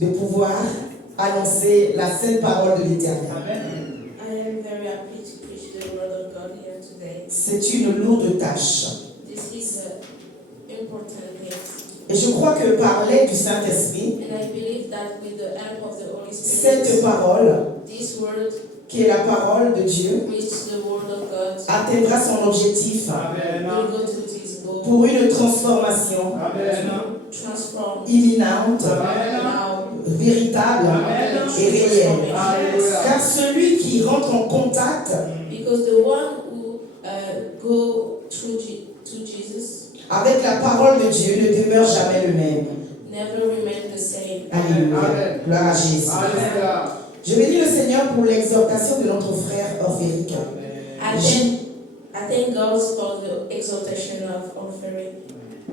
de pouvoir annoncer la sainte parole de l'Éternel. I am very happy to preach the word of God here today. C'est une lourde tâche. This is an important gift. Et je crois que par l'aide du Saint-Esprit, And I believe that with the help of the Holy cette Spirit, parole, this word, qui est la parole de Dieu, which is the word of God, atteindra son objectif will go to this goal. pour une transformation Transform imminente, now. véritable et réelle. Car celui qui rentre en contact Because the one who go through to Jesus avec la parole de Dieu ne demeure jamais le même. never remain the same. Alléluia. Gloire à Jésus. Je bénis le Seigneur pour l'exhortation de notre frère Orphérique. I thank God for the exaltation of offering.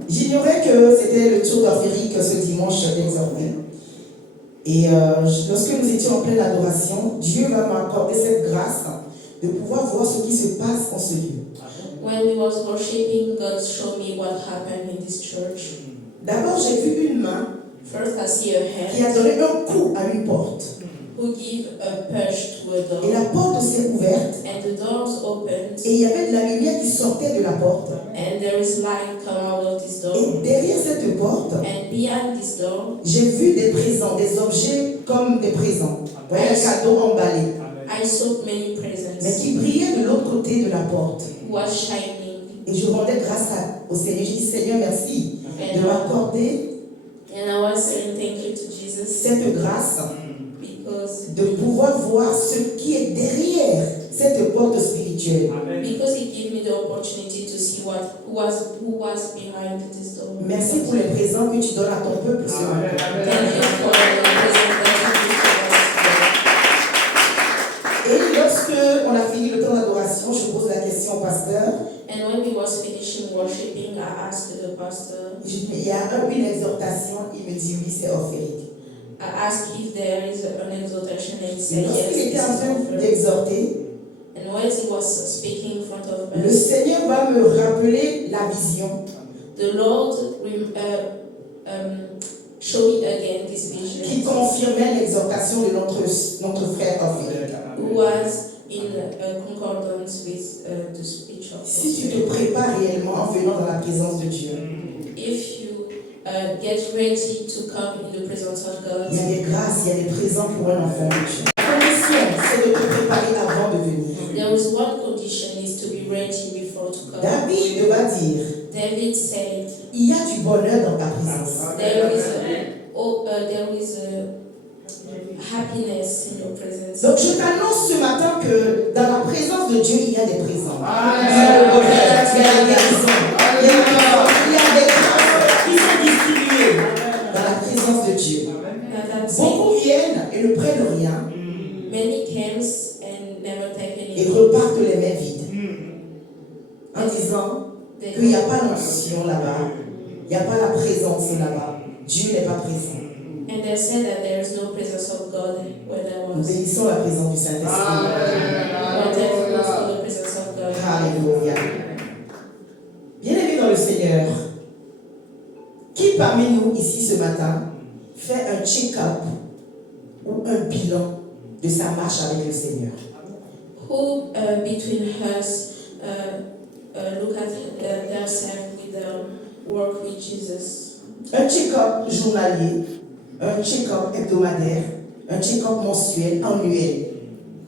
J'ignorais que c'était le tour d'Orphérique ce dimanche d'exhorter. Et lorsque nous étions en pleine adoration, Dieu va m'accorder cette grâce de pouvoir voir ce qui se passe en ce lieu. When we was worshiping, God showed me what happened in this church. D'abord, j'ai vu une main First, I see a qui a hand donné un coup à une porte. who give a push to a Et door, la porte s'est ouverte and the doors opened, et il y avait de la lumière qui sortait de la porte. and there is light come out of this door. Et derrière cette porte, And behind this door, j'ai vu des présents, des objets comme des présents. Vous voyez, un cadeau emballé, I saw many mais presents qui brillaient de l'autre côté de la porte. who was shining. Et je rendais grâce au Seigneur. Je dis, Seigneur, merci de m'accorder And I was saying thank you to Jesus cette grâce because de pouvoir voir ce qui est derrière cette porte spirituelle. he gave me the opportunity to see who was behind this door. Merci pour les présents que tu donnes à ton peuple ce matin. Thank you for the present that you give to us today. Et lorsque on a fini le temps d'adoration, je pose la question au pasteur. And when we was finishing worshiping, I asked the pastor, Il y a une exhortation, il me dit oui, c'est offérique. I asked if there is an exhortation, and he Et said yes. lorsqu'il This était en is train offering. d'exhorter, And as he was speaking in front of le us, Seigneur va me rappeler la vision the Lord showed me again this qui vision, confirmait l'exhortation de notre frère offérique. who was in concordance with the speech of Si tu te God. prépares réellement en venant dans la présence de Dieu, If you get ready to come in the presence of il y a God, des grâces, il y a des présents pour un enfant de Dieu. La condition, c'est de te préparer avant de venir. there is one condition, is to be ready before to come. David va dire, David said, il y a du bonheur dans ta présence. there is a happiness in your presence. Donc je t'annonce ce matin que dans la présence de Dieu, il y a des présents. Il y a le bonheur, il y a des guérisons, il y a des grâces qui sont distribuées dans la présence de Dieu. Beaucoup viennent et ne prennent rien Many came and never take et any. repartent les mains vides en disant qu'il n'y a pas l'onction là-bas, il n'y a pas la présence là-bas. Dieu n'est pas présent. And they said that there is no presence of God where there Nous was. bénissons la présence du Saint-Esprit. But thankful for the presence of God. Alléluia. Bien-aimés dans le Seigneur, qui parmi nous ici ce matin fait un check-up ou un bilan de sa marche avec le Seigneur? Who between us look at themselves with their work with Jesus? Un check-up journalier, un check-up hebdomadaire, un check-up mensuel, annuel.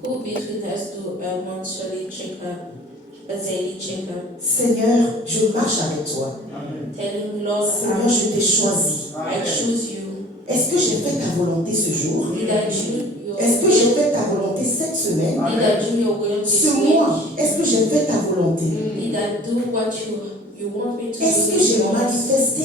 Who between us do a monthly checkup, a daily checkup, Seigneur, je marche avec toi. telling Lord, Seigneur, je t'ai choisi. I choose you. Est-ce que j'ai fait ta volonté ce jour? Did I do your Est-ce que j'ai fait ta volonté cette semaine? Did I do your will this Ce mois, week? est-ce que j'ai fait ta volonté? Did I do what you want me to do Est-ce que this j'ai month? manifesté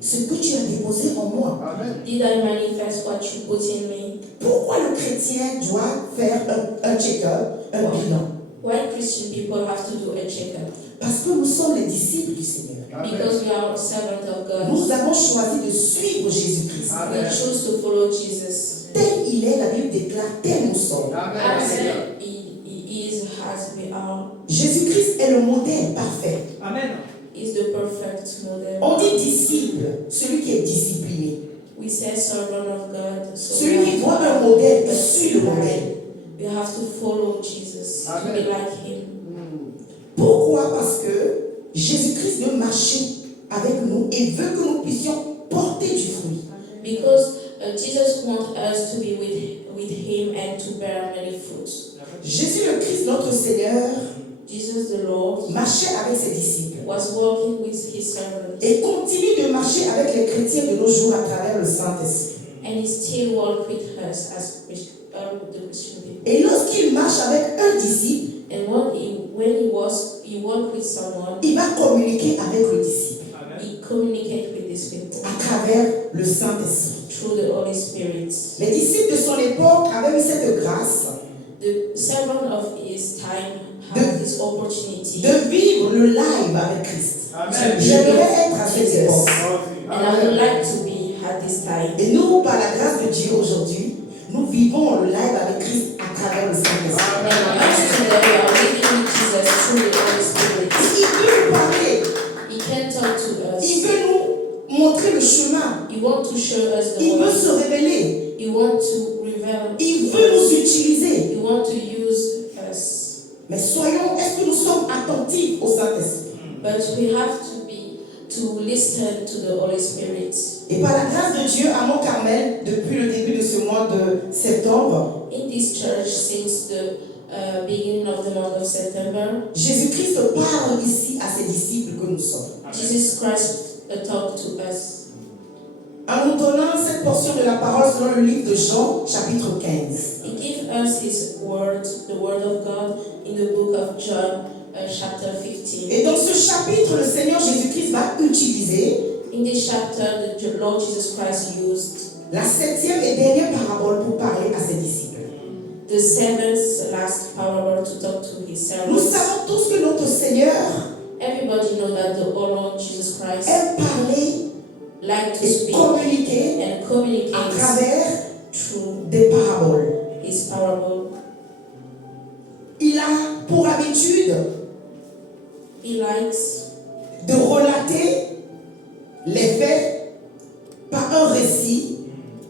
ce que tu as déposé en moi? Did I manifest what you put in me? Pourquoi le chrétien doit faire un check-up, un bilan? Why Christian people have to do a checkup? Parce que nous sommes les disciples du Seigneur. Because we are servants of God. Nous avons choisi de suivre Jésus-Christ. We choose to follow Jesus. Tel il est, la Bible déclare, tel nous sommes. As he is, as we are, Jésus-Christ est le modèle parfait. Amen. is the perfect model. On dit disciple, celui qui est discipliné. We say servant of God. So Celui qui voit un modèle et suit le modèle. we have to follow Jesus, to be like him. Pourquoi? Parce que Jésus-Christ veut marcher avec nous et veut que nous puissions porter du fruit. Because Jesus wants us to be with him and to bear many fruits. Jésus le Christ, notre Seigneur, Jesus the Lord marchait avec ses disciples was walking with his servants, et continue de marcher avec les chrétiens de nos jours à travers le Saint-Esprit. and he still walks with us as the Christian people. Et lorsqu'il marche avec un disciple, And when he walked with someone, il va communiquer avec le disciple he communicated with these people à travers le Saint-Esprit. through the Holy Spirit. Les disciples de son époque avaient eu cette grâce The servant of his time had this opportunity, de vivre le live avec Christ. Amen. J'aimerais être à cette Jesus. époque. And I would like to be at this time. Et nous, par la grâce de Dieu aujourd'hui, nous vivons le live avec Christ à travers le Saint-Esprit. And us today we are living with Jesus through the Holy Spirit. Il veut nous parler. He can talk to us. Il veut nous montrer le chemin. He wants to show us the Il veut way. se révéler. He wants to reveal. Il veut nous utiliser. He wants to use us. Mais soyons, est-ce que nous sommes attentifs au Saint-Esprit? But we have to listen to the Holy Spirit. Et par la grâce de Dieu, à Mont-Carmel, depuis le début de ce mois de septembre, In this church, since the beginning of the month of September, Jésus-Christ parle ici à ses disciples que nous sommes. Jesus Christ talked to us. En nous donnant cette portion de la parole selon le livre de Jean, chapitre 15. He gave us his word, the word of God, in the book of John, chapter 15. Et dans ce chapitre, le Seigneur Jésus-Christ va utiliser In this chapter, the Lord Jesus Christ used la 7e et dernière parabole pour parler à ses disciples. the seventh last parable to talk to his Nous servants. savons tous que notre Seigneur Everybody know that the Lord Jesus Christ aime parler liked to et speak communiquer and à communicate travers through des paraboles. his parable. Il a pour habitude He likes de relater les faits par un récit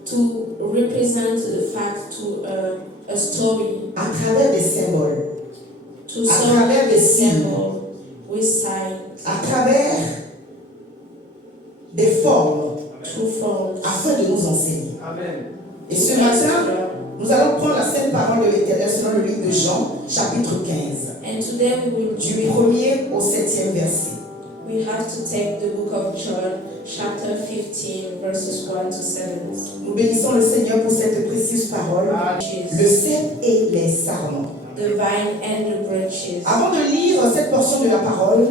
to represent the fact to a story, à travers des symboles, to à serve travers des the signes, symbol with signs, à travers des formes, through forms. afin de nous enseigner. Amen. Et ce matin, nous allons prendre la sainte parole de l'Éternel selon le livre de Jean, chapitre 15, And today du we 1er au 7e verset. have to take the book of John, chapter 15, verses 1 to 7. Nous bénissons le Seigneur pour cette précieuse parole, le cep et les sarments. The vine and the branches. Avant de lire cette portion de la parole,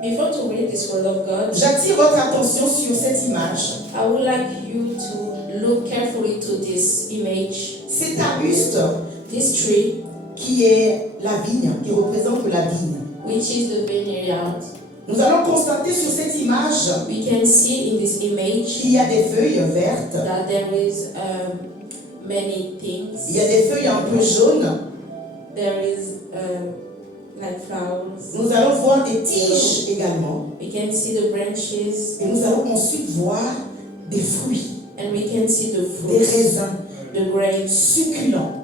Before to read this word of God, j'attire votre attention sur cette image. I would like you to look carefully to this image. Cet arbuste This tree, qui est la vigne, qui représente la vigne. which is the vineyard. Nous allons constater sur cette image We can see in this image qu'il y a des feuilles vertes, that there is many things. il y a des feuilles un peu jaunes. There is like flowers. Nous allons voir des tiges également. We can see the branches, Et nous allons ensuite voir des fruits, and we can see the des fruits, raisins the grapes, succulents.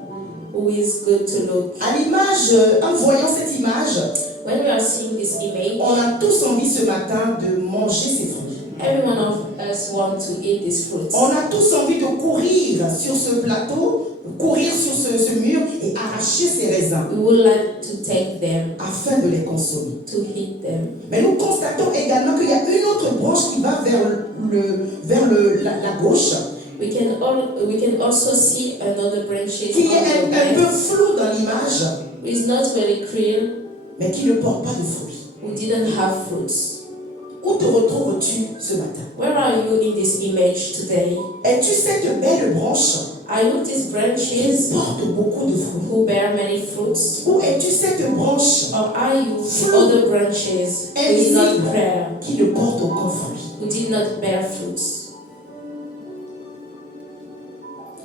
who is good to look. À l'image, en voyant cette image, When we are seeing this image, on a tous envie ce matin de manger ces fruits. every one of us want to eat these fruits. On a tous envie de courir sur ce plateau, courir sur ce mur et arracher ces raisins We would like to take them, afin de les consommer. to eat them. Mais nous constatons également qu'il y a une autre branche qui va vers la gauche, We can also see another branches qui est on the un peu left, flou dans l'image, who is not very clear, mais qui ne porte pas de fruits. who didn't have fruits. Où te retrouves-tu ce matin? Where are you in this image today? Es-tu cette belle branche Are you these qui branches porte beaucoup de fruits? who bear many fruits? Ou es-tu cette branche Or are you other branches who is not clear, qui ne porte aucun fruit? who did not bear fruits?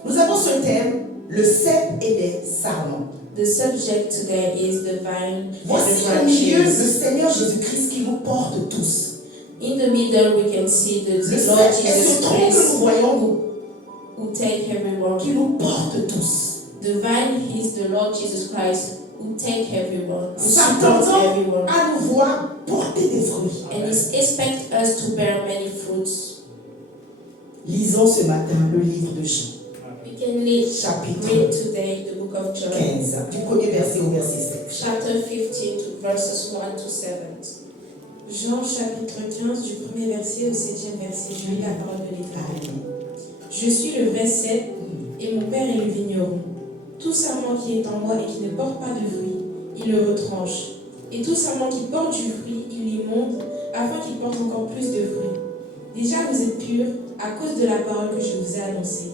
Nous avons ce thème, le cep et les sarments. The subject today is the vine and Voici the au milieu le branches. Seigneur Jésus-Christ qui nous porte tous. In the middle, we can see the Le Lord cep est Jesus ce tronc que nous Christ voyons, who take everyone. qui nous porte tous. The vine is the Lord Jesus Christ who take everyone, who Nous supports s'attendons everyone. à nous voir porter des fruits. And He expects us to bear many fruits. Lisons ce matin le livre de Jean, We can read chapitre today the book of John, 15, du premier verset au verset 7. chapter 15 to verses 1 to 7. Jean chapitre 15 du premier verset au 7e verset. Je lis la parole de l'Éternel. Je suis le vrai cep et mon Père est le vigneron. Tout sarment qui est en moi et qui ne porte pas de fruit, il le retranche. Et tout sarment qui porte du fruit, il l'y monte afin qu'il porte encore plus de fruits. Déjà vous êtes purs à cause de la parole que je vous ai annoncée.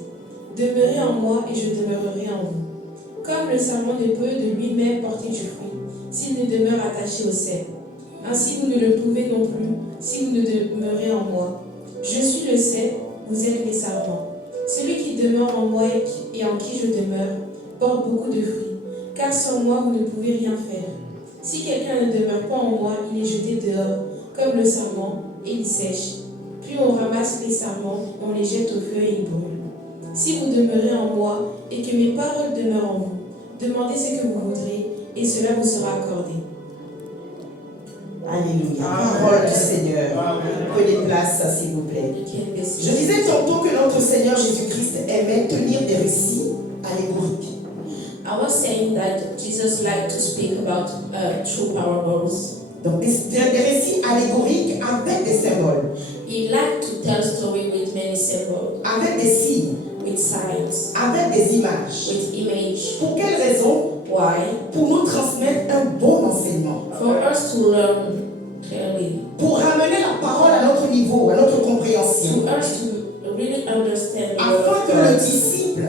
Demeurez en moi et je demeurerai en vous. Comme le sarment ne peut de lui-même porter du fruit, s'il ne demeure attaché au cep. Ainsi vous ne le pouvez non plus si vous ne demeurez en moi. Je suis le cep, vous êtes les sarments. Celui qui demeure en moi et en qui je demeure porte beaucoup de fruits, car sans moi vous ne pouvez rien faire. Si quelqu'un ne demeure pas en moi, il est jeté dehors, comme le sarment, et il sèche. Puis on ramasse les sarments, on les jette au feu et ils brûlent. Si vous demeurez en moi et que mes paroles demeurent en vous, demandez ce que vous voudrez et cela vous sera accordé. Alléluia. Amen. Parole du Seigneur. Amen. Prenez place, s'il vous plaît. You can be Je seated. disais tantôt que notre Seigneur Jésus-Christ aimait tenir des récits allégoriques. I was saying that Jesus liked to speak about true parables. Donc des récits allégoriques avec des symboles, He liked to tell story with many symbols, avec des signes, with signs, avec des images. with image. Pour quelle raison? Why? Pour nous transmettre un bon enseignement. For us to learn clearly, Pour ramener la parole à notre niveau, à notre compréhension. to us to really understand the word Afin of que le God. disciple,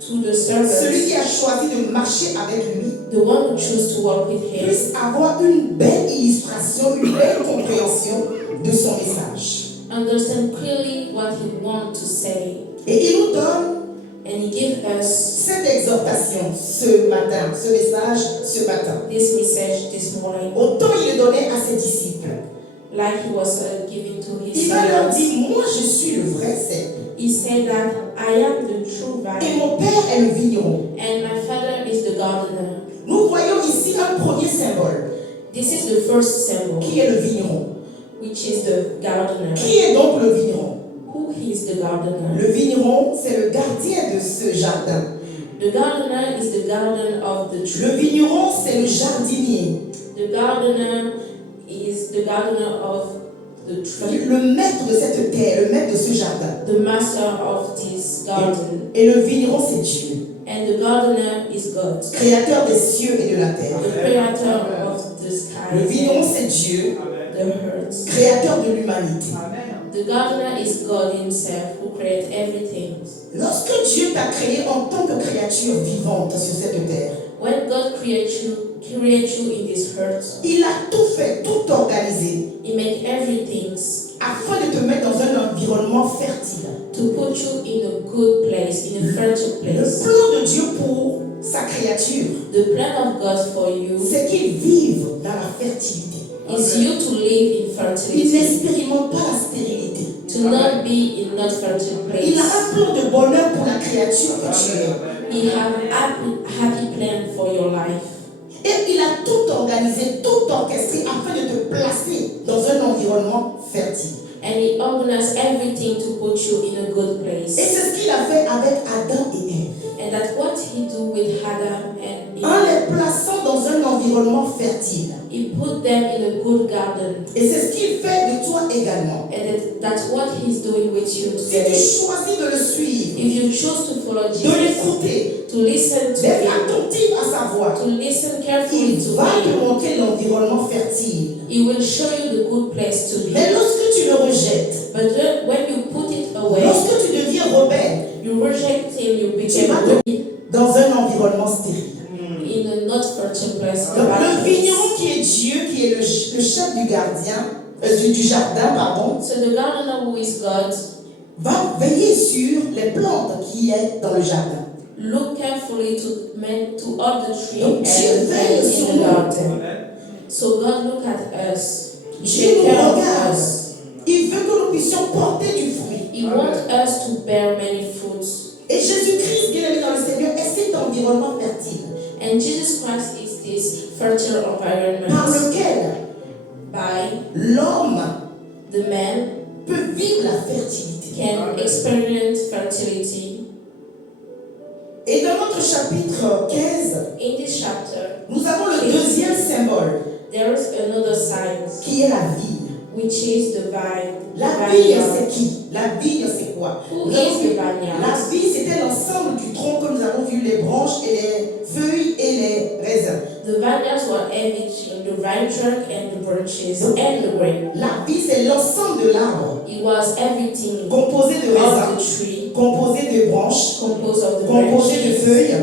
To the celui qui servants, a choisi de marcher avec lui, the one who chose to walk with him, puisse avoir une belle illustration, une belle compréhension de son message. understand clearly what he wants to say. Et il nous donne And he gives us cette exhortation ce matin, ce message ce matin. this message this morning, Autant il le donnait à ses disciples. like he was giving to his Il va leur servants. dire, moi je suis le vrai cep. He said that I am the true Et vine, mon père est le vigneron. and my father is the gardener. Nous voyons ici un premier symbole, This is the first symbol, qui est le vigneron. which is the gardener. Qui est donc le vigneron? Who is the gardener? Le vigneron, c'est le gardien de ce jardin. The gardener is the garden of the Le tree. vigneron, c'est le jardinier. The gardener is the gardener of the tree, Le maître de cette terre, le maître de ce jardin. the master of this garden. Et le vigneron, c'est Dieu, And the gardener is God, créateur des cieux et de la terre. the creator of the sky, Le vigneron, c'est Dieu, the earth. créateur de l'humanité. The gardener is God himself who created everything. Lorsque Dieu t'a créé en tant que créature vivante sur cette terre, When God created you in this earth, il a tout fait, tout organisé, he made everything afin de te mettre dans un environnement fertile. to put you in a good place, in a fertile Le place. plan de Dieu pour sa créature, The plan of God for you c'est qu'il vive dans la fertilité. is you to live in Il fertility, n'expérimente pas la stérilité. to not be in not fertile Il a place. un plan de bonheur pour la créature que tu es. He have happy plan for your life. Et il a tout organisé, tout orchestré afin de te placer dans un environnement fertile. And he organized everything to put you in a good Et place. c'est ce qu'il a fait avec Adam et Ève. And that's what he do with Adam and En Eve. les plaçant dans un environnement fertile. He put them in a good garden. Et c'est ce qu'il fait de toi également. And that's what he's doing with you Si tu today. choisis de le suivre, If you choose to follow de Jesus, l'écouter, to listen to d'être him, attentif à sa voix, to listen carefully il to va te him, montrer l'environnement fertile. he will show you the good place to be. Mais lorsque tu le rejettes, But then when you put it away, lorsque tu deviens rebelle you reject him, you Tu become vas dans un environnement stérile. in a not fertile place. Donc bad le place. vigneron qui est Dieu, qui est le chef du gardien, du jardin, pardon, So the gardener who is God, va veiller sur les plantes qui est dans le jardin. look carefully to all the tree Donc and Dieu veille in sur the nous. garden. So God look at us. He Dieu takes nous care of regarde. us. Il veut que nous puissions porter du fruit. He wants us to bear many fruits. Et Jésus-Christ, bien aimé dans le Seigneur, est cet environnement fertile And Jesus Christ is this fertile par environment lequel by l'homme the man peut vivre la fertilité. can experience fertility. Et dans notre chapitre 15, In this chapter, nous avons le deuxième symbole there is another sign, qui est la vigne. which is the vine. La The vigne, vineyard. c'est qui? La vigne, c'est quoi? Who Nous avons is vu- the vineyard? La vigne, c'était l'ensemble du tronc que nous avons vu, les branches et les feuilles et les raisins. The vineyards were everything, the vine trunk and the branches and the grape. La vigne, c'est l'ensemble de l'arbre, It was everything composé de of raisins, the tree, composé de branches, composed of the composé de branches, feuilles,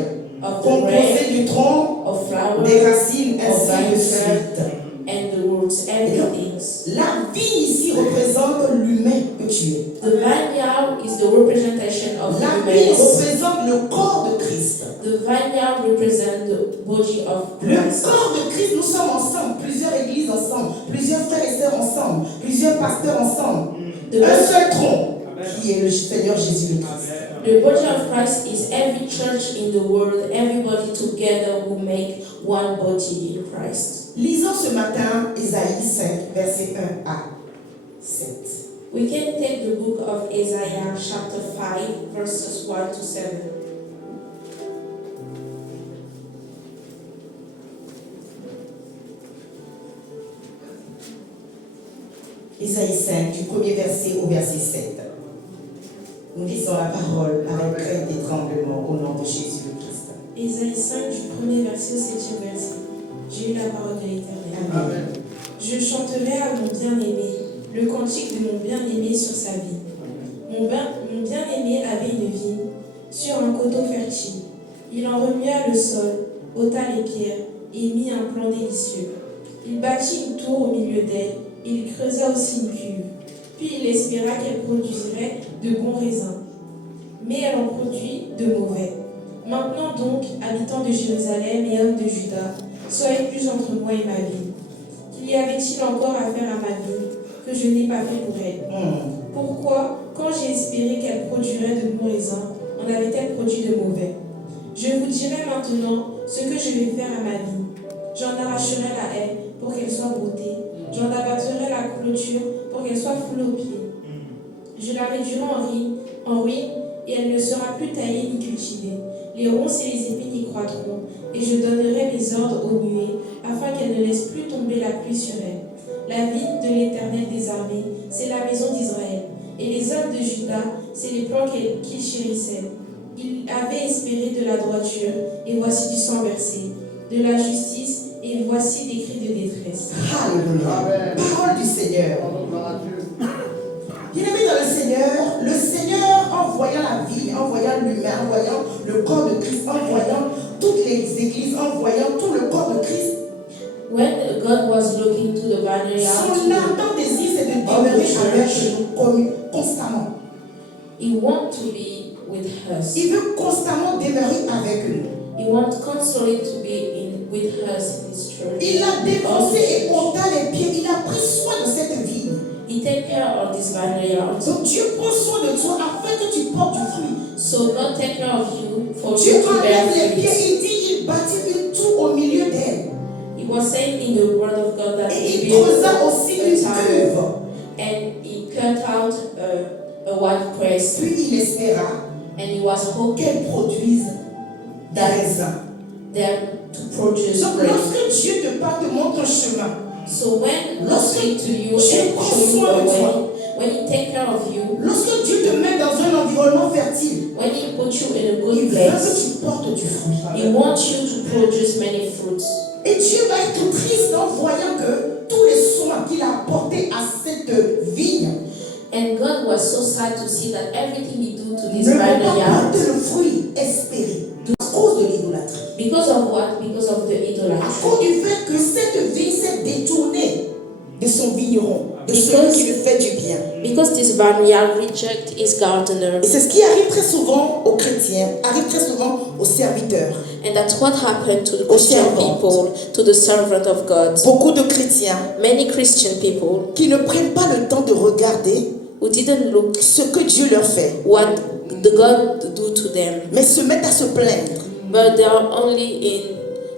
of the grape, composé du tronc, of flowers, des racines, of ainsi de vine suite. trunk and the roots, everything. La vigne ici représente l'humain que tu es. The vineyard is the representation of La the vigne humanity. représente le corps de Christ. The vineyard represents the body of Le Christ. corps de Christ, nous sommes ensemble, plusieurs églises ensemble, plusieurs frères et sœurs ensemble, plusieurs pasteurs ensemble. The Un body, seul tronc qui est le Seigneur Jésus le Christ. the body of Christ is every church in the world, everybody together who make one body in Christ. Lisons ce matin Ésaïe 5, versets 1 à 7. We can take the book of Isaiah chapter 5 verses 1 to 7. Ésaïe 5, du premier verset au verset 7. Nous lisons la parole avec crainte et tremblement au nom de Jésus le Christ. Ésaïe 5 du premier verset au 7e verset. J'ai eu la parole de l'Éternel. Amen. Je chanterai à mon bien-aimé le cantique de mon bien-aimé sur sa vie. Mon bien-aimé avait une vigne sur un coteau fertile. Il en remua le sol, ôta les pierres et mit un plan délicieux. Il bâtit une tour au milieu d'elle et il creusa aussi une cuve. Puis il espéra qu'elle produirait de bons raisins. Mais elle en produit de mauvais. Maintenant donc, habitants de Jérusalem et hommes de Juda, soyez plus entre moi et ma vie. Qu'il y avait-il encore à faire à ma vie que je n'ai pas fait pour elle? Pourquoi, quand j'ai espéré qu'elle produirait de bons raisins, en avait-elle produit de mauvais? Je vous dirai maintenant ce que je vais faire à ma vie. J'en arracherai la haie pour qu'elle soit broutée. J'en abattrai la clôture pour qu'elle soit foulée aux pieds. Je la réduirai en ruine et elle ne sera plus taillée ni cultivée. Les ronces et les épines y croîtront, et je donnerai mes ordres aux nuées, afin qu'elles ne laissent plus tomber la pluie sur elle. La vigne de l'Éternel des armées, c'est la maison d'Israël, et les hommes de Juda, c'est les plans qu'il chérissait. Il avait espéré de la droiture, et voici du sang versé, de la justice, et voici des cris de détresse. Alléluia. Parole du Seigneur. Bien-aimés dans le Seigneur envoyant la vie, envoyant l'humain, envoyant le corps de Christ, envoyant toutes les églises, envoyant tout le corps de Christ, When God was looking to the vineyard, son ardent désir c'est de demeurer avec nous constamment. He wants to be with us. Il veut constamment demeurer avec nous. He wants constantly to be with us in His church. Il a défoncé et ôta les pieds. Il a pris soin de cette vigne. He take care of this vineyard. Donc Dieu prend soin de toi afin que tu portes du fruit. So God take care of you for Dieu you to bear enlève les pieds. fruit. Il dit il bâtit une tour au milieu d'elle. He was saying in the word of God that Et He il built creusa aussi a une tower cuve. and He cut out a wide press Puis il espéra and He was hoping qu'elle produise des raisins. them to produce Donc grapes. lorsque Dieu te parle, te montre un chemin, So when God Lorsque speak to you Dieu and prend show you soin the de way, toi, when He take care of you, lorsque Dieu te met dans un environnement fertile, when He put you in a il good veut place, que tu portes du fruit. He wants you to produce many fruits. Et Dieu va être triste en voyant que tous les soins qu'il a apportés à cette vigne And God was so sad to see that everything He do to ne this vont pas vineyard, porter le fruit espéré à cause de l'idolâtrie. because of what? Because of the À idolatry. cause du fait que cette vigne s'est détournée de son vigneron, de celui qui lui fait du bien. Because this vineyard, reject his gardener. Et c'est ce qui arrive très souvent aux chrétiens, arrive très souvent aux serviteurs. And that's what happened to the Christian people, to the servant of God. Beaucoup de chrétiens Many Christian people qui ne prennent pas le temps de regarder who didn't look ce que Dieu leur fait, what the God do to them, mais se mettent à se plaindre. but they are only in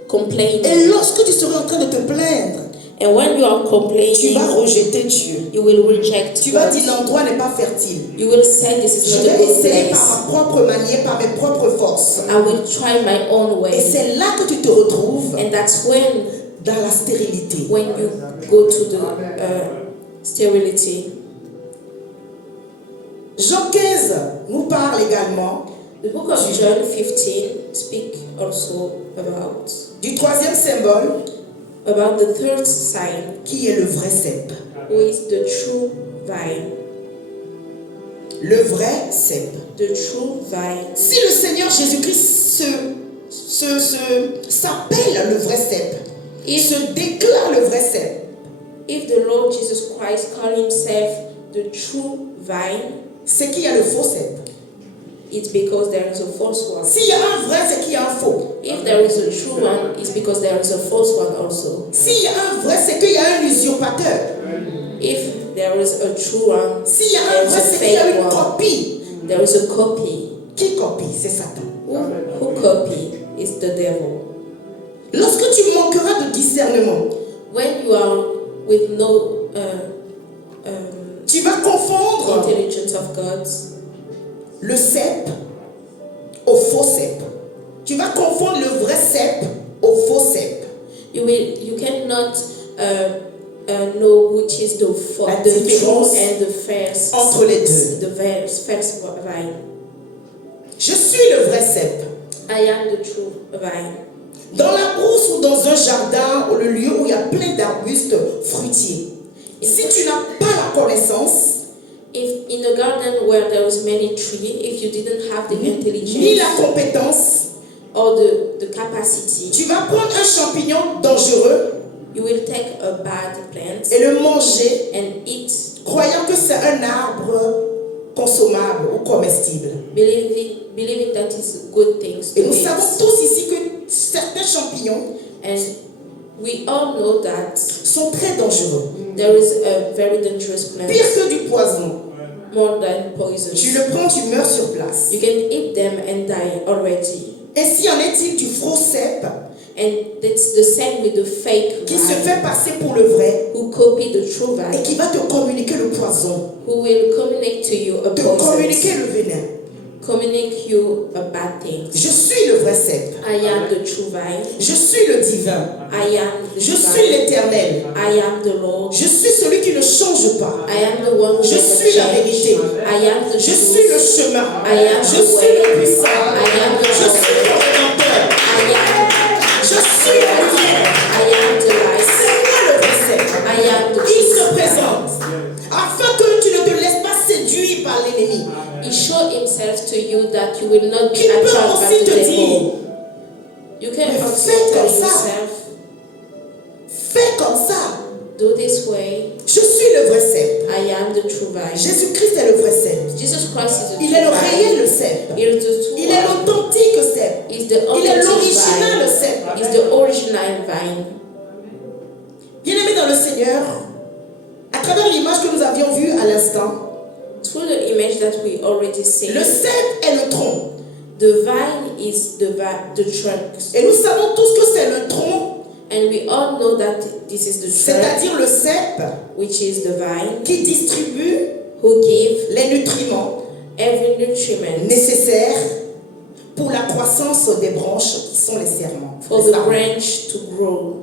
complaining. Et lorsque tu seras en train de te plaindre, And when you are tu complaining, vas rejeter Dieu. you will reject Tu vas God. dire l'endroit n'est pas fertile. You will say this is Je not a vais good essayer place. par ma propre manière, par mes propres forces. I will try my own Et way. c'est là que tu te retrouves And that's when dans la stérilité. you go to the sterility. Jean 15 nous parle également The book of John 15 speak also du troisième symbole about the third sign, qui est le vrai cep. who is the true vine. Le vrai cep. The true vine. Si le Seigneur Jésus-Christ s'appelle le vrai cep, il se déclare le vrai cep, If the Lord Jesus Christ called himself the true vine, c'est qu'il y a le faux cep. it's because there is a false one. S'il y a un vrai, c'est qu'il y a un faux. If there is a true one, it's because there is a false one also. S'il y a un vrai, c'est qu'il y a un usurpateur. If there is a true one, S'il y a un there is vrai, a c'est qu'il y a fake une one. copie. There is a copy. Qui copie? C'est Satan. Who copy is the devil. Lorsque tu manqueras de discernement, When you are with no tu vas confondre intelligence of God, le cep au faux cep. Tu vas confondre le vrai cep au faux cep. you cannot know which is the La the true différence and the first entre les deux. the first vine. Je suis le vrai cep. I am the true vine. Dans la brousse ou dans un jardin ou le lieu où il y a plein d'arbustes fruitiers, si tu n'as pas la connaissance, If in a garden where there is many trees, if you didn't have the ni intelligence la compétence, or the capacity, tu vas prendre un champignon dangereux you will take a bad plant et le manger, and eat, croyant que c'est un arbre consommable ou comestible. believing that is good things Et to nous eat. savons tous ici que certains champignons And we all know that sont très dangereux. there is a very dangerous plant, Pire que du poison. more than poison. Tu le prends, tu meurs sur place. You can eat them and die already. Ainsi en est-il du faux cep And it's the same with the fake qui se vine, fait passer pour le vrai who copy the true et vine, qui va te communiquer le poison, who will communicate to you a te poison, communiquer le venin. communicate you a bad thing. Je suis le vrai cep. I am the true vine. Je suis le divin. I am the Je true suis vine. l'éternel. I am the Lord. Je suis celui qui ne change pas. I am the one who Je never suis la change. vérité. I am the Je suis le truth. chemin. I am Je the suis way. le puissant. I am the Je suis le rédempteur. I am. Je suis la lumière. I am the light. C'est moi le vrai cep. I am the Il se truth. présente afin que tu ne te laisses pas séduire par l'ennemi. He showed himself to you that you will not be Qui peut attracted by aussi the te devil. dire, You can mais also fais tell comme ça. yourself, fais comme ça. do this way. Je suis le vrai cep. I am the true vine. Jésus-Christ est le vrai cep. Jesus Christ is the Il true est le vine. réel cep. He is the true Il est vine. l'authentique cep. He's the Il est authentic l'original vine. cep. He's the original vine. Bien-aimé dans le Seigneur, à travers l'image que nous avions vue à l'instant, Through the image that we already see, le cep est le tronc. the vine is the trunk. Et nous savons tous que c'est le tronc, And we all know that this is the trunk, c'est-à-dire le cep, which is the vine, qui distribue who give les nutriments every nutriment nécessaires pour la croissance des branches qui sont les serments. for Les the sarments. branch to grow.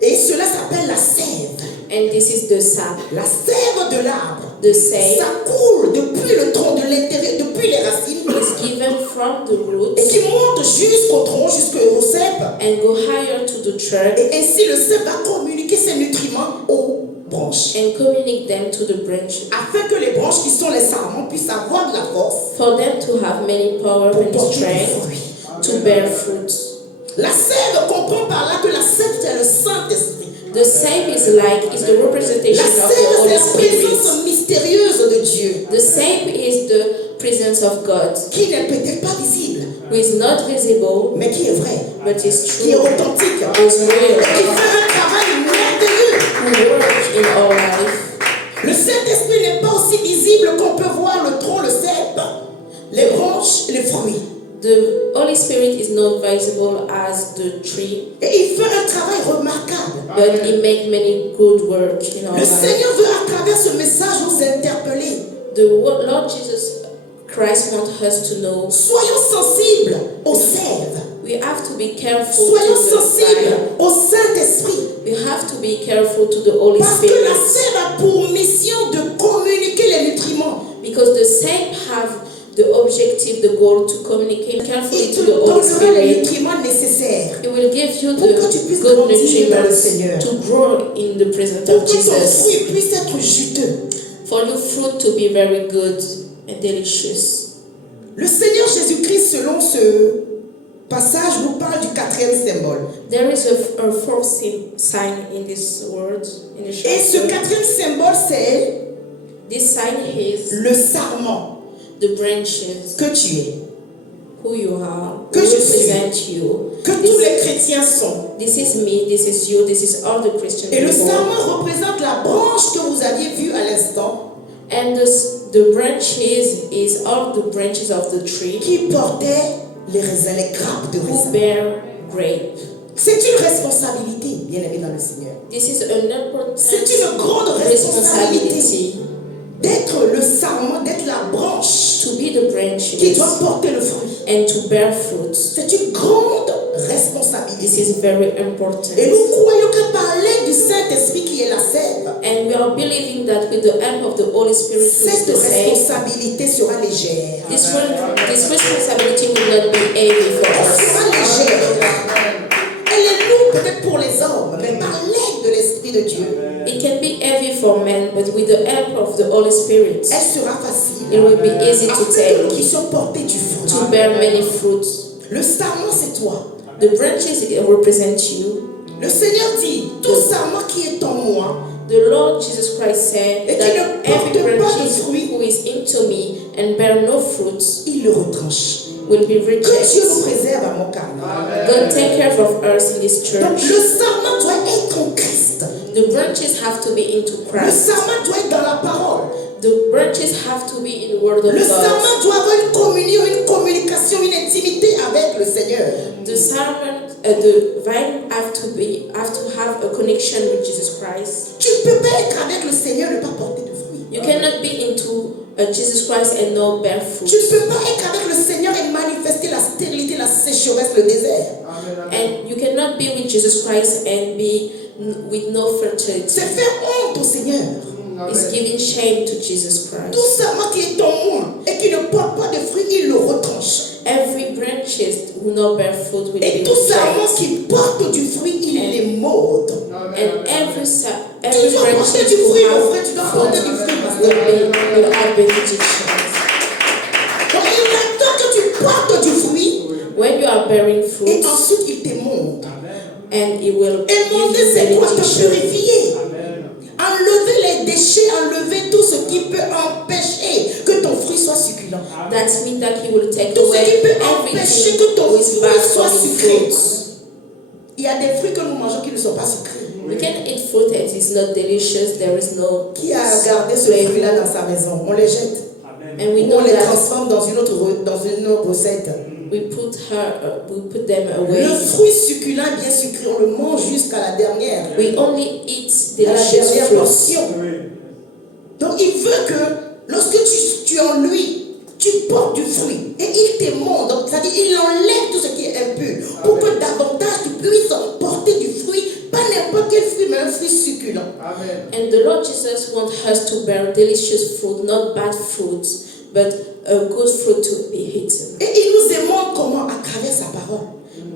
Et cela s'appelle la sève. And this is the sap. La sève de l'arbre. The sap Ça coule depuis le tronc de l'intérieur, depuis les racines, is given from the et roots qui monte jusqu'au tronc, jusqu'au cep. and go higher to the trunk Et ainsi le cep va communiquer ses nutriments aux branches. and communicate them to the branch Afin que les branches qui sont les sarments puissent avoir de la force for them to have many power pour and porter des strength fruits. to bear fruit. La sève comprend par là que la sève c'est le Saint-Esprit. The same is the La representation of the sève, c'est Holy la Spirit. présence mystérieuse de Dieu, The same is the presence of God, qui n'est peut-être pas visible, who is not visible, mais qui est vrai, but is qui est true, authentique, who is qui real, fait un travail merveilleux. who works in our life. Le Saint-Esprit n'est pas aussi visible qu'on peut voir le tronc, le cèpe, les branches et les fruits. The Holy Spirit is not visible as the tree, Et il fait un travail remarquable. but He makes many good work in our Le life. Seigneur veut à travers ce message nous interpeller. Lord Jesus Christ wants us to know Soyons sensibles aux sèves. we have to be careful Soyons to the sensibles fire. au Saint-Esprit. We have to be careful to the Holy Parce que la Spirit, sève a pour mission de communiquer les nutriments. because the same have the objective, the goal to communicate carefully Il to te the Holy donnera les Spirit. nutriments nécessaires It will give you pour que tu the puisses good grandir dans le nutriments Seigneur. to grow in the presence pour of que ton Jesus, fruit puisse être juteux. for your fruit to be very good and delicious. Le Seigneur Jésus-Christ, selon ce passage, nous parle du quatrième symbole. There is a fourth sign in this word, in the Et ce chapter. quatrième symbole, c'est This sign is le sarment the branches, que tu es, who you are, who Que je suis. represent you. que tous les chrétiens sont. This is me, this is you, this is all the Christian Et le people. sarment représente la branche que vous aviez vue à l'instant, And the branches is all the branches of the tree qui portait les raisins, les grappes de who raisin. bear grape. C'est une responsabilité, bien aimé dans le Seigneur. This is an important C'est une grande responsabilité responsibility d'être le sarment, d'être la branche to be the branches qui doit porter le fruit. and to bear fruit. C'est une grande This responsabilité. is very important. Et nous croyons que par l'aide du Saint-Esprit qui est la sève, And we are believing that with the help of the Holy Spirit, who is cette the same, responsabilité sera légère. this responsibility will not be heavy for Elle sera us. légère. Elle est lourde peut-être pour les hommes, mais par l'aide de l'Esprit de Dieu, It can be heavy for men, but with the help of the Holy Spirit, elle sera facile. it will be easy to Afin que take, nous puissions porter du fruit. to bear many fruits. Le sarment, c'est toi. The branches represent you. Le Seigneur dit, tout sarment qui est en moi, The Lord Jesus Christ said Et qui that ne every porte pas de branch fruit, who is into me and bear no fruits il le retranche. will be Que Dieu nous rejected. préserve à mon carnal. God take care of us in this Donc church. le sarment doit être en Christ. The branches have to be into Le Christ. sarment doit être dans la parole. The branches have to be in the Word of Le God. sarment doit avoir une communion, une communication, une intimité avec le Seigneur. The vine have to have a connection with Jesus Christ. Tu ne peux pas être avec le Seigneur et ne pas porter de fruits. You cannot be into Jesus Christ and not bear fruit. Tu ne peux pas être avec le Seigneur et manifester la stérilité, la sécheresse, le désert. And you cannot be with Jesus Christ and be with no fertility. C'est faire honte au Seigneur. It's giving shame to Jesus Tout Christ. sarment qui est en moi et qui ne porte pas de fruits, il le retranche. Every branches will not bear fruit will Et be tout sarment rejected. qui porte du fruit, il les maude. And every Tu dois porter branches du fruit, will mon have frère, tu dois porter du fruit. will have benedictions. Donc il attend que tu portes du fruit When you are bearing et fruit, ensuite il t'émonde. and it will Et give monter, you c'est quoi? Te benediction. purifier. Enlever les déchets, enlever tout ce qui peut empêcher que ton fruit soit succulent. That means that he will take Tout ce qui away peut empêcher everything que ton who is fruit bad soit from the sucré. fruits. Il y a des fruits que nous mangeons qui ne sont pas sucrés. We can eat fruit that is not delicious. There is no Qui a gardé ce fruit-là dans sa maison? On les jette. and we Ou know on les that transforme dans une autre recette. we put them away. Le fruit succulent, bien sucré, on le mange jusqu'à la dernière. We only eat À la delicious dernière fruits. portion. Donc il veut que lorsque tu es en lui, tu portes du fruit et il t'émonde. Donc c'est-à-dire il enlève tout ce qui est impur pour que davantage tu puisses porter du fruit, pas n'importe quel fruit, mais un fruit succulent. And the Lord Jesus wants us to bear delicious fruit, not bad fruits, but a good fruit to be eaten. Et il nous émonde comment? À travers sa parole.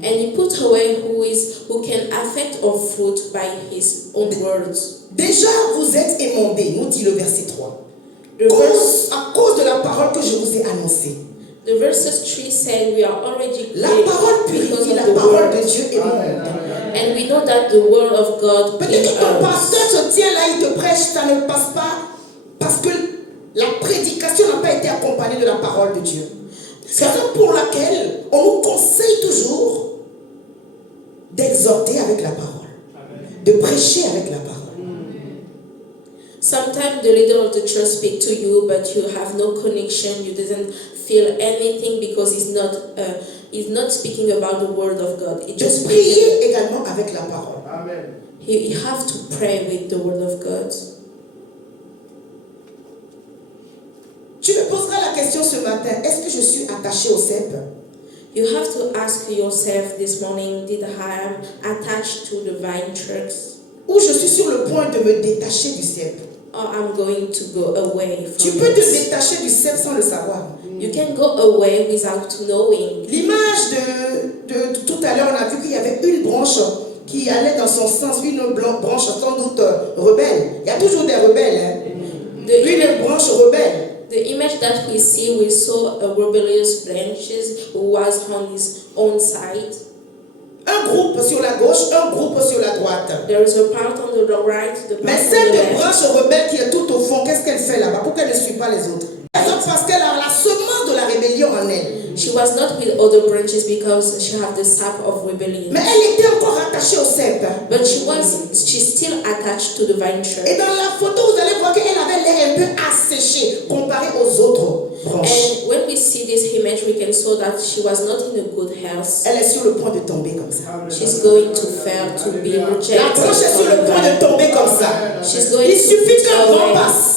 And He put away who can affect our fruit by His own words. Déjà vous êtes émondés, nous dit le verset 3. The verse, À cause de la parole que je vous ai annoncée. The verses 3 said we are already La clean parole because purifie, of la the parole word. de Dieu est monde. And we know that the word of God Peut-être cleans que ton us. pasteur se tient là, il te prêche, ça ne passe pas parce que la prédication n'a pas été accompagnée de la parole de Dieu. C'est la raison pour laquelle on nous conseille toujours d'exhorter avec la parole, de prêcher avec la parole. Sometimes the leader of the church speak to you, but you have no connection. You didn't feel anything because he's not speaking about the word of God. It's De just prier speaking. également avec la parole. You have to pray with the word of God. Tu me poseras la question ce matin, est-ce que je suis attaché au cep? You have to ask yourself this morning, did I am attached to the vine trunks? Ou je suis sur le point de me détacher du cep? Or I'm going to go away Tu from peux te it? détacher du cep sans le savoir. You can go away without knowing. L'image de tout à l'heure, on a vu qu'il y avait une branche qui allait dans son sens, une branche sans doute rebelle. Il y a toujours des rebelles. Hein? Une branche rebelle. The image that we saw a rebellious branches who was on his own side. Un groupe sur la gauche, un groupe sur la droite. There is a part on the right, the Mais part on the cette left. branche rebelle qui est tout au fond, qu'est-ce qu'elle fait là-bas? Pourquoi elle ne suit pas les autres? Parce qu'elle a la semence de la rébellion en elle. She was not with other branches because she had the sap of rebellion. Mais elle était encore attachée au cep. But she's still attached to the vine tree. Et dans la photo, vous allez voir qu'elle avait l'air un peu asséchée comparée aux autres branches. And when we see this image, we can see that she was not in a good health. Elle est sur le point de tomber comme ça. She's going to fail, to be La rejected. branche est sur le point de tomber comme ça. She's going Il suffit to qu'un vent away, passe.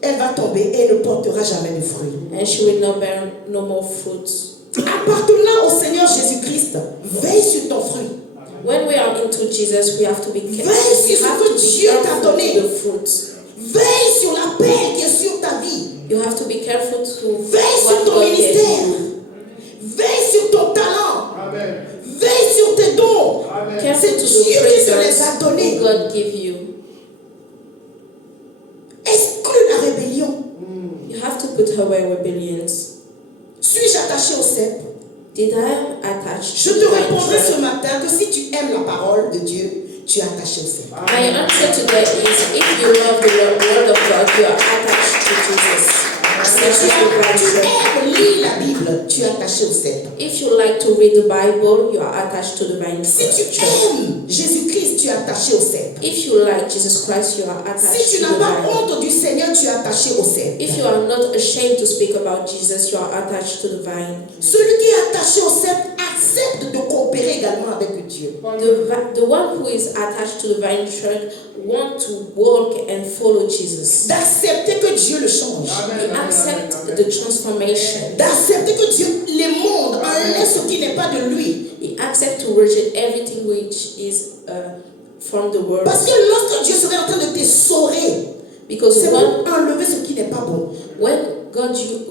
Elle va tomber et elle ne portera jamais de fruits. and she will not bear no more fruits. Appartenant au Seigneur Jésus-Christ, veille sur ton fruit. When we are into Jesus, we have to be careful. Veille We sur have ce to que be Dieu t'a careful donné. to the fruits. Veille sur l'appel qui est sur ta vie. You have to be careful to Veille sur what ton God gave ministère. you. Veille sur ton talent. Veille sur tes dons. Careful C'est to Dieu the qui te les presents a donnés. God give you. Exclue la rébellion. You have to put away rebellions. Suis-je attaché au cep? Did I am attached Je to te the vine répondrai tree? ce matin que si tu aimes la parole de Dieu, tu es attaché au cep. My answer today is if you love the word of God, you are attached to Jesus. Si Such is the vine tu tree. aimes lire la Bible, tu es attaché au cep. If you like to read the Bible, you are attached to the vine Si tu tree. aimes Jésus-Christ, tu es attaché au cep. If you like Jesus Christ, you are Si attached tu to n'as the pas vine. honte du Seigneur, tu es attaché au cep. If you are not ashamed to speak about Jesus, you are attached to the vine. Celui qui est attaché au cep accepte de coopérer également avec Dieu. The one who is attached to the vine tree want to walk and follow Jesus. D'accepter que Dieu le change. He accept the transformation. D'accepter que Dieu les monde, enlève ce qui n'est pas de lui. He accept to reject everything which is from the world. Parce que lorsque Dieu serait en train de t'essorer, Because c'est when pour enlever ce qui n'est pas bon.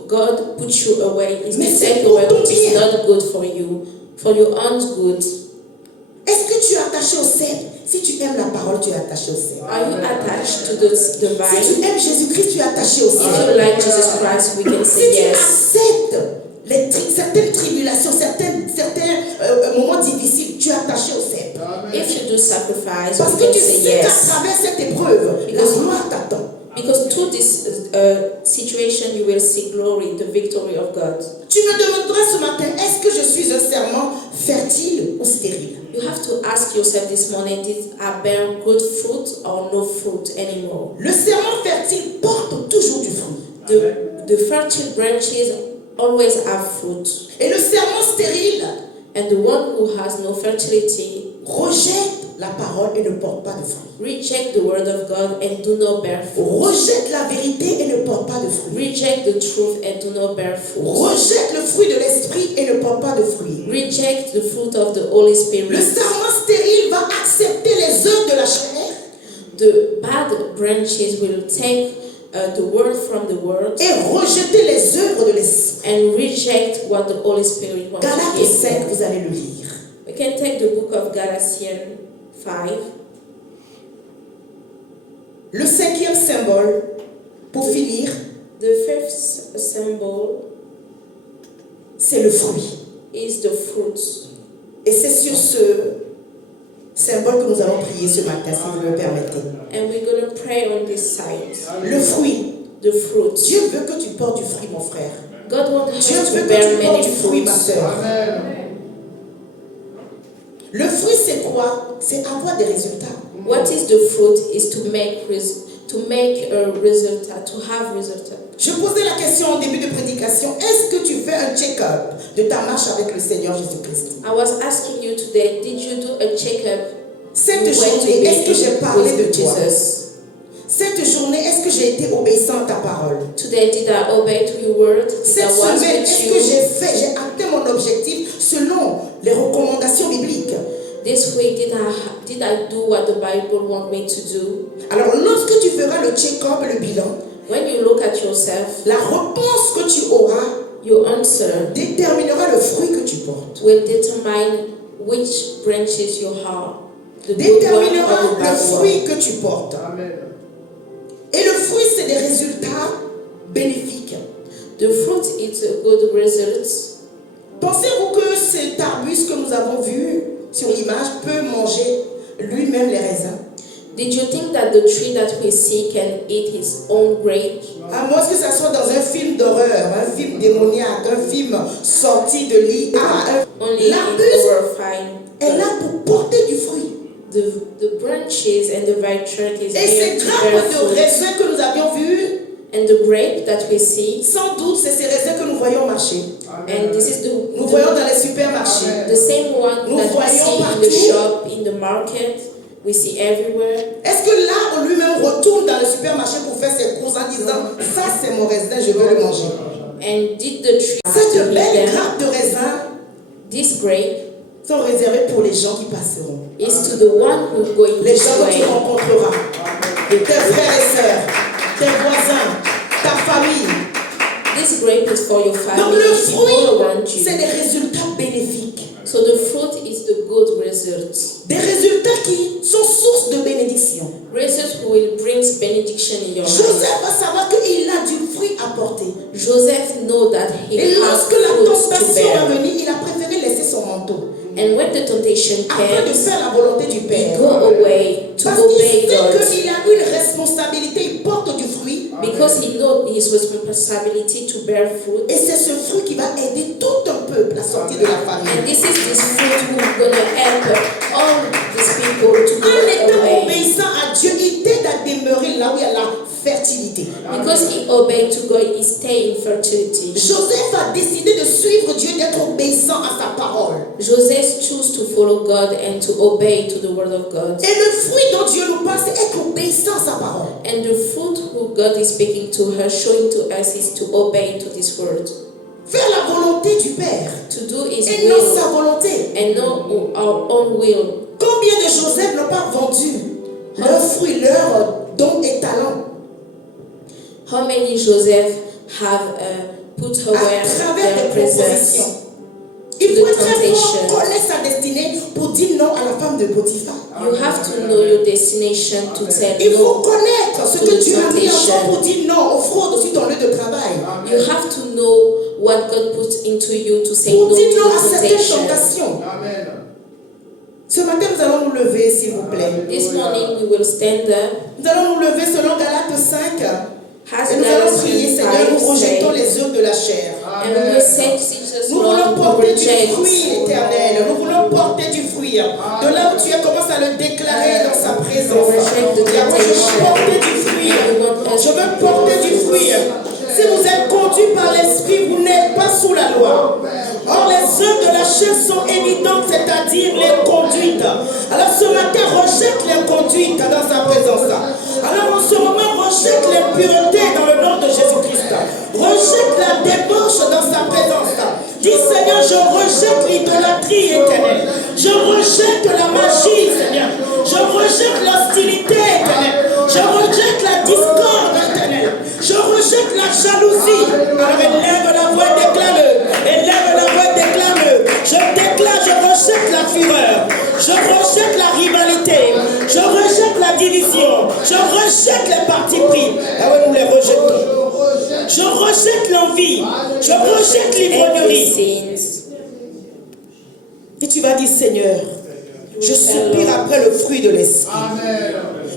God puts you away, is to Mais c'est take pour away ton what is bien. not good for your own good. Est-ce que tu es attaché au cep? Si tu aimes la parole, tu es attaché au cep. Are you attached to the Si tu vine? aimes Jésus-Christ, tu es attaché au If you cep. like Jesus Christ, we can Si say tu yes. acceptes certaines tribulations, certains moments difficiles, tu es attaché au cep. If you do sacrifice, Parce we que can tu say sais qu'à yes. travers cette épreuve, la gloire t'attend. Because through this situation, you will see glory, the victory of God. Tu me demanderas ce matin, est-ce que je suis un serment fertile ou stérile? You have to ask yourself this morning, did I bear good fruit or no fruit anymore? Le serment fertile porte toujours du fruit. The fertile branches always have fruit. Et le serment stérile And the one who has no fertility rejette la parole et ne porte pas de fruit. reject the word of God and do not bear fruit. Rejette la vérité et ne porte pas de fruit. Reject the truth and do not bear fruit. Rejette le fruit de l'esprit et ne porte pas de fruit. Reject the fruit of the Holy Le Spirit. serment stérile va accepter les œuvres de la chair The bad branches will take the word from the word et rejeter les œuvres de l'esprit. and reject what the Holy Spirit wants to Galates give 5, you. vous allez le lire. We can take the book of Galatians 5. Le cinquième symbole, pour finir, The fifth symbol, c'est le fruit. is the fruit. Et c'est sur ce symbole que nous allons prier ce matin, si vous me permettez. And we're going to pray on this side. Le fruit. The fruit. Dieu veut que tu portes du fruit, mon frère. God wants Dieu us veut to que bear tu portes many du fruit, ma fruits. soeur. Le fruit, c'est quoi? C'est avoir des résultats. What is the fruit is to make a result, to have result. Je posais la question au début de prédication. Est-ce que tu fais un check-up de ta marche avec le Seigneur Jésus-Christ? I was asking you today, did you do a checkup? Cette when journée, you est-ce que j'ai parlé de with toi? Jesus? Cette journée, est-ce que j'ai été obéissant à ta parole? Today, did I obey to your word? Did Cette I was semaine, with est-ce que you? j'ai atteint mon objectif selon les recommandations bibliques? This week, did I do what the Bible wants me to do? Alors, lorsque tu feras le check-up, le bilan, When you look at yourself, la réponse que tu auras your answer déterminera le fruit que tu portes. will determine which branches you have. The good one Déterminera or the le bad one. fruit que tu portes. Et le fruit, c'est des résultats bénéfiques. The fruit is a good result. Pensez-vous que cet arbuste que nous avons vu sur l'image peut manger lui-même les raisins? Did you think that the tree that we see can eat his own grape? À moins que ça soit dans un film d'horreur, un film démoniaque, un film sorti de l'IA. Only in L'arbuste horrifying. est là pour porter du fruit. The branches and the vine trunk is Et here ces to bear grappes de fruit. raisins que nous avions vus, And the grape that we see, sans doute, c'est ces raisins que nous voyons marcher. and this is Nous voyons dans les supermarchés. the same one Nous that we voyons see in partout. the shop, in the market, we see everywhere. Est-ce que l'arbre lui-même retourne dans le supermarché pour faire ses courses en disant ça c'est mon raisin, je veux le manger? And did the tree Cette after belle them? grappe de raisin This grape sont réservées pour les gens qui passeront. is to the one who's going Les this gens que tu way. rencontreras, tes frères et sœurs, tes voisins, ta famille. This grape is for your Donc family, le people fruit, around c'est you. des résultats bénéfiques. So the fruit is the good results. Des résultats qui sont source de bénédiction. Results will bring benediction in your life. Joseph va savoir qu'il a du fruit à porter. Joseph know that he Et has lorsque la fruits to tentation est bear. venue, il a préféré laisser son manteau And when the temptation afin de comes, faire la volonté du Père. go away to Parce qu'il obey sait God. qu'il a une responsabilité, il porte du fruit. Because he knows his responsibility to bear fruit. Et c'est ce fruit qui va aider tout un peuple à sortir de la famille. And this is this fruit who's gonna help all these people to En go étant away. obéissant à Dieu, il t'aide à demeurer là où il y a la fertilité. Because he obeyed to God, he stay in fertility. Joseph a décidé de suivre Dieu, d'être obéissant à sa parole. Joseph chose to follow God and to obey to the word of God. Et le fruit dont Dieu nous parle, c'est être obéissant à sa parole. And the fruit who God is speaking to her, showing to us, is to obey to this word. Faire la volonté du Père To do his et non will sa volonté. and not our own will. Combien de Joseph n'ont pas vendu leurs fruits, leurs dons et talents How many Joseph have put away à travers their des presents? propositions? Il to faut the être très fort, temptation. connaître sa destinée pour dire non à la femme de Potiphar. You have to know your destination to tell Il faut no. connaître ce To que the Dieu a mis en temptation. toi pour dire non aux fraudes sur ton lieu de travail. You have to know what God puts into you to say Pour no dire non à to the certaines temptation. tentations. Ce matin, nous allons nous lever, s'il vous plaît. This morning we will stand up. Nous allons nous lever selon Galates 5. As Et nous allons prier, Galatians Seigneur, nous 5 rejetons say, les œuvres de la chair. and we will say, Jesus, Nous Lord, voulons we porter du reject. fruit éternel. Nous voulons porter du fruit. De là où tu es, commence à le déclarer dans sa présence. Yahweh, je veux porter du fruit. Je veux porter du fruit. Si vous êtes conduit par l'esprit, vous n'êtes pas sous la loi. Or, les œuvres de la chair sont évidentes, c'est-à-dire les conduites. Alors, ce matin, rejette les conduites dans sa présence. Alors, en ce moment, rejette l'impureté dans le nom de Jésus-Christ. Rejette la débauche dans sa présence. Dis, Seigneur, je rejette l'idolâtrie éternelle. Je rejette la magie, Seigneur. Je rejette l'hostilité éternelle. Je rejette la discorde éternelle. Je rejette la jalousie. Alors élève la voix, déclare-le. Élève la voix, déclare-le. Je déclare, je rejette la fureur. Je rejette la rivalité. Je rejette la division. Je rejette les partis pris. Ah ouais, nous les rejetons. Je rejette l'envie. Je rejette l'ivrognerie. sins. Et tu vas dire, Seigneur, je soupire après le fruit de l'esprit.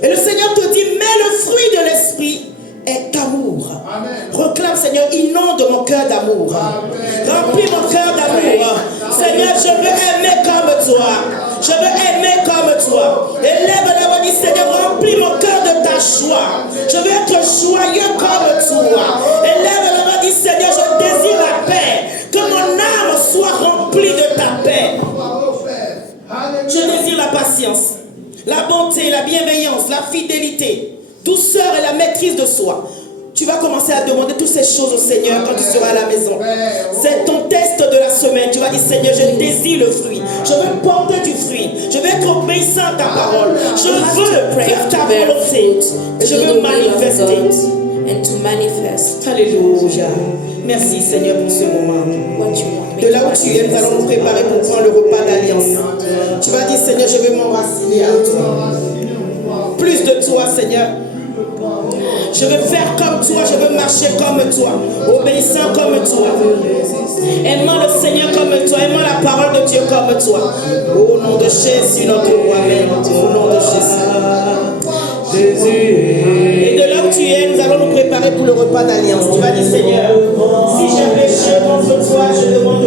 Et le Seigneur te dit, mais le fruit de l'esprit est amour. Reclame, Seigneur, inonde mon cœur d'amour. Remplis mon cœur d'amour. Seigneur, je veux aimer comme toi. Je veux aimer comme toi. Élève-le, dis, Seigneur, remplis mon cœur de ta joie. Je veux être joyeux comme toi. Élève-le, dis, Seigneur, je désire la paix. Que mon âme soit remplie de ta paix. Je désire la patience, la bonté, la bienveillance, la fidélité, douceur et la maîtrise de soi. Tu vas commencer à demander toutes ces choses au Seigneur quand tu seras à la maison. C'est ton test de la semaine. Tu vas dire, Seigneur, je désire le fruit. Je veux porter du fruit. Je veux être obéissant à ta parole. Je veux faire ta volonté. Et je veux manifester. And to manifest. Alléluia. Merci Seigneur pour ce moment. What you want. De là où tu es, nous allons nous préparer pour prendre le repas d'alliance. Tu vas dire, Seigneur, je veux m'enraciner à toi. Plus de toi, Seigneur. Je veux faire comme toi, je veux marcher comme toi, obéissant comme toi, aimant le Seigneur comme toi, aimant la parole de Dieu comme toi. Au nom de Jésus, notre roi, amen. Au nom de Jésus. Et de là où tu es, nous allons nous préparer pour le repas d'alliance. Tu vas dire, Seigneur, si j'ai péché contre toi, je demande